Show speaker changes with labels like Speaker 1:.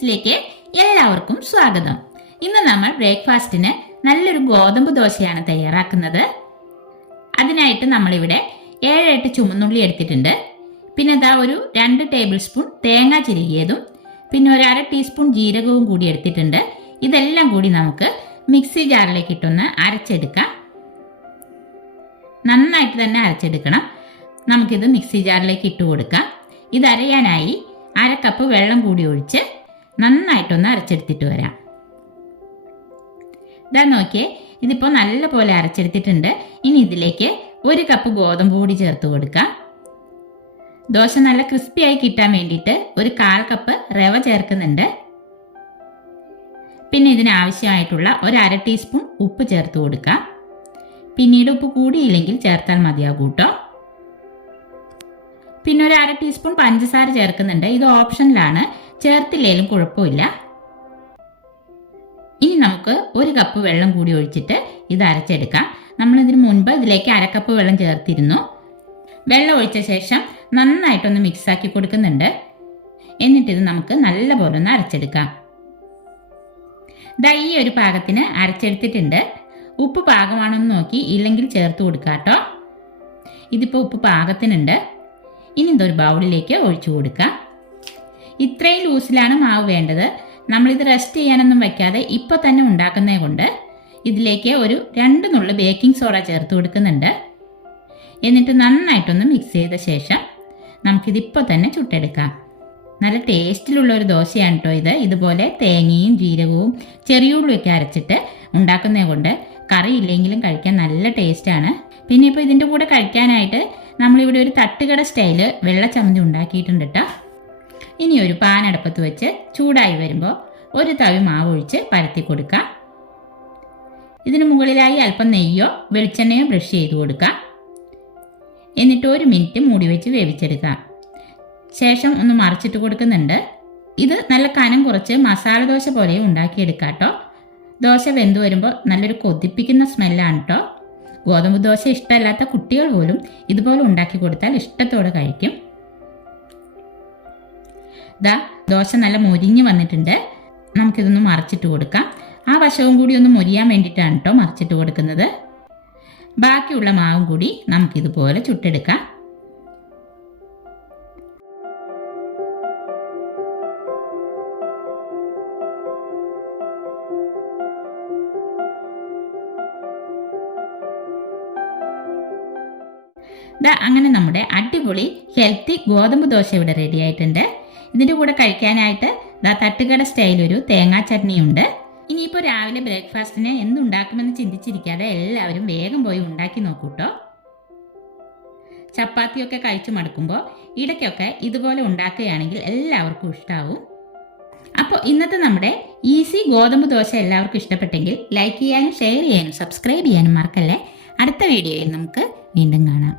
Speaker 1: കുക്കിങ്സിലേക്ക് എല്ലാവർക്കും സ്വാഗതം. ഇന്ന് നമ്മൾ ബ്രേക്ക്ഫാസ്റ്റിന് നല്ലൊരു ഗോതമ്പ് ദോശയാണ് തയ്യാറാക്കുന്നത്. അതിനായിട്ട് നമ്മളിവിടെ ഏഴെട്ട് ചുമന്നുള്ളി എടുത്തിട്ടുണ്ട്. പിന്നെ ഇതാ ഒരു രണ്ട് ടേബിൾ സ്പൂൺ തേങ്ങ ചിരുകിയതും പിന്നെ ഒരു അര ടീസ്പൂൺ ജീരകവും കൂടി എടുത്തിട്ടുണ്ട്. ഇതെല്ലാം കൂടി നമുക്ക് മിക്സി ജാറിലേക്ക് ഇട്ടൊന്ന് അരച്ചെടുക്കാം. നന്നായിട്ട് തന്നെ അരച്ചെടുക്കണം. നമുക്കിത് മിക്സി ജാറിലേക്ക് ഇട്ട് കൊടുക്കാം. ഇത് അരയാനായി അര കപ്പ് വെള്ളം കൂടി ഒഴിച്ച് നന്നായിട്ടൊന്ന് അരച്ചെടുത്തിട്ട് വരാം. ഇതാ നോക്കിയേ ഇതിപ്പോൾ നല്ല പോലെ അരച്ചെടുത്തിട്ടുണ്ട്. ഇനി ഇതിലേക്ക് ഒരു കപ്പ് ഗോതമ്പ് കൂടി ചേർത്ത് കൊടുക്കാം. ദോശ നല്ല ക്രിസ്പി ആയി കിട്ടാൻ വേണ്ടിയിട്ട് ഒരു കാൽ കപ്പ് റവ ചേർക്കുന്നുണ്ട്. പിന്നെ ഇതിനാവശ്യമായിട്ടുള്ള ഒരു അര ടീസ്പൂൺ ഉപ്പ് ചേർത്ത് കൊടുക്കാം. പിന്നീട് ഉപ്പ് കൂടിയില്ലെങ്കിൽ ചേർത്താൽ മതിയാകും കൂട്ടോ. പിന്നെ ഒരു അര ടീസ്പൂൺ പഞ്ചസാര ചേർക്കുന്നുണ്ട്. ഇത് ഓപ്ഷനിലാണ് ചേർത്തില്ലേലും കുഴപ്പമില്ല. ഇനി നമുക്ക് ഒരു കപ്പ് വെള്ളം കൂടി ഒഴിച്ചിട്ട് ഇത് അരച്ചെടുക്കാം. നമ്മൾ ഇതിന് മുൻപ് ഇതിലേക്ക് അരക്കപ്പ് കപ്പ് വെള്ളം ചേർത്തിരുന്നു. വെള്ളം ഒഴിച്ച ശേഷം നന്നായിട്ടൊന്ന് മിക്സാക്കി കൊടുക്കുന്നുണ്ട്. എന്നിട്ടിത് നമുക്ക് നല്ലപോലെ ഒന്ന് അരച്ചെടുക്കാം. ഈ ഒരു പാകത്തിന് അരച്ചെടുത്തിട്ടുണ്ട്. ഉപ്പ് പാകമാണെന്ന് നോക്കി ഇല്ലെങ്കിൽ ചേർത്ത് കൊടുക്കാം കേട്ടോ ഇതിപ്പോൾ ഉപ്പ് പാകത്തിനുണ്ട്. ഇനി ഇതൊരു ബൗളിലേക്ക് ഒഴിച്ചു കൊടുക്കാം. ഇത്രയും ലൂസിലാണ് മാവ് വേണ്ടത്. നമ്മളിത് റെസ്റ്റ് ചെയ്യാനൊന്നും വയ്ക്കാതെ ഇപ്പൊ തന്നെ ഉണ്ടാക്കുന്നേ കൊണ്ട് ഇതിലേക്ക് ഒരു രണ്ട് നുള്ളു ബേക്കിംഗ് സോഡ ചേർത്ത് കൊടുക്കുന്നുണ്ട്. എന്നിട്ട് നന്നായിട്ടൊന്ന് മിക്സ് ചെയ്ത ശേഷം നമുക്കിതിപ്പോൾ തന്നെ ചുട്ടെടുക്കാം. നല്ല ടേസ്റ്റിലുള്ള ഒരു ദോശയാണ് കേട്ടോ ഇത്. ഇതുപോലെ തേങ്ങയും ജീരകവും ചെറിയുള്ളിയൊക്കെ അരച്ചിട്ട് ഉണ്ടാക്കുന്നേ കൊണ്ട് കറി ഇല്ലെങ്കിലും കഴിക്കാൻ നല്ല ടേസ്റ്റാണ് പിന്നെ ഇപ്പോൾ ഇതിന്റെ കൂടെ കഴിക്കാനായിട്ട് നമ്മളിവിടെ ഒരു തട്ടുകട സ്റ്റൈൽ വെള്ള ചമ്മന്തി ഉണ്ടാക്കിയിട്ടുണ്ട് കേട്ടോ ഇനി ഒരു പാൻ അടുപ്പത്ത് വെച്ച് ചൂടായി വരുമ്പോൾ ഒരു തവി മാവ് ഒഴിച്ച് പരത്തി കൊടുക്കാം. ഇതിന് മുകളിലായി അല്പം നെയ്യോ വെളിച്ചെണ്ണയോ ബ്രഷ് ചെയ്ത് കൊടുക്കാം. എന്നിട്ട് ഒരു മിനിറ്റ് മൂടി വെച്ച് വേവിച്ചെടുക്കാം. ശേഷം ഒന്ന് മറിച്ചിട്ട് കൊടുക്കുന്നുണ്ട്. ഇത് നല്ല കനം കുറച്ച് മസാല ദോശ പോലെ ഉണ്ടാക്കിയെടുക്കാം കേട്ടോ ദോശ വെന്ത് വരുമ്പോൾ നല്ലൊരു കൊതിപ്പിക്കുന്ന സ്മെല്ലാണ് കേട്ടോ ഗോതമ്പ് ദോശ ഇഷ്ടമല്ലാത്ത കുട്ടികൾ പോലും ഇതുപോലെ ഉണ്ടാക്കി കൊടുത്താൽ ഇഷ്ടത്തോടെ കഴിക്കും. ദാ ദോശ നല്ല മൊരിഞ്ഞ് വന്നിട്ടുണ്ട്. നമുക്കിതൊന്ന് മറിച്ചിട്ട് കൊടുക്കാം. ആ വശവും കൂടി ഒന്ന് മൊരിയാൻ വേണ്ടിയിട്ടാണ് കേട്ടോ മറിച്ചിട്ട് കൊടുക്കുന്നത്. ബാക്കിയുള്ള മാവും കൂടി നമുക്കിതുപോലെ ചുട്ടെടുക്കാം. അങ്ങനെ നമ്മുടെ അടിപൊളി ഹെൽത്തി ഗോതമ്പ് ദോശ ഇവിടെ റെഡി ആയിട്ടുണ്ട്. ഇതിന്റെ കൂടെ കഴിക്കാനായിട്ട് ദാ തട്ടുകട സ്റ്റൈൽ ഒരു തേങ്ങാ ചട്നിയുണ്ട്. ഇനിയിപ്പോൾ രാവിലെ ബ്രേക്ക്ഫാസ്റ്റിന് എന്തുണ്ടാക്കുമെന്ന് ചിന്തിച്ചിരിക്കാതെ എല്ലാവരും വേഗം പോയി ഉണ്ടാക്കി നോക്കൂ കേട്ടോ ചപ്പാത്തിയൊക്കെ കഴിച്ചു മടുക്കുമ്പോൾ ഇടയ്ക്കൊക്കെ ഇതുപോലെ ഉണ്ടാക്കുകയാണെങ്കിൽ എല്ലാവർക്കും ഇഷ്ടാവും. അപ്പോൾ ഇന്നത്തെ നമ്മുടെ ഈസി ഗോതമ്പ് ദോശ എല്ലാവർക്കും ഇഷ്ടപ്പെട്ടെങ്കിൽ ലൈക്ക് ചെയ്യാനും ഷെയർ ചെയ്യാനും സബ്സ്ക്രൈബ് ചെയ്യാനും മറക്കല്ലേ? അടുത്ത വീഡിയോയിൽ നമുക്ക് വീണ്ടും കാണാം.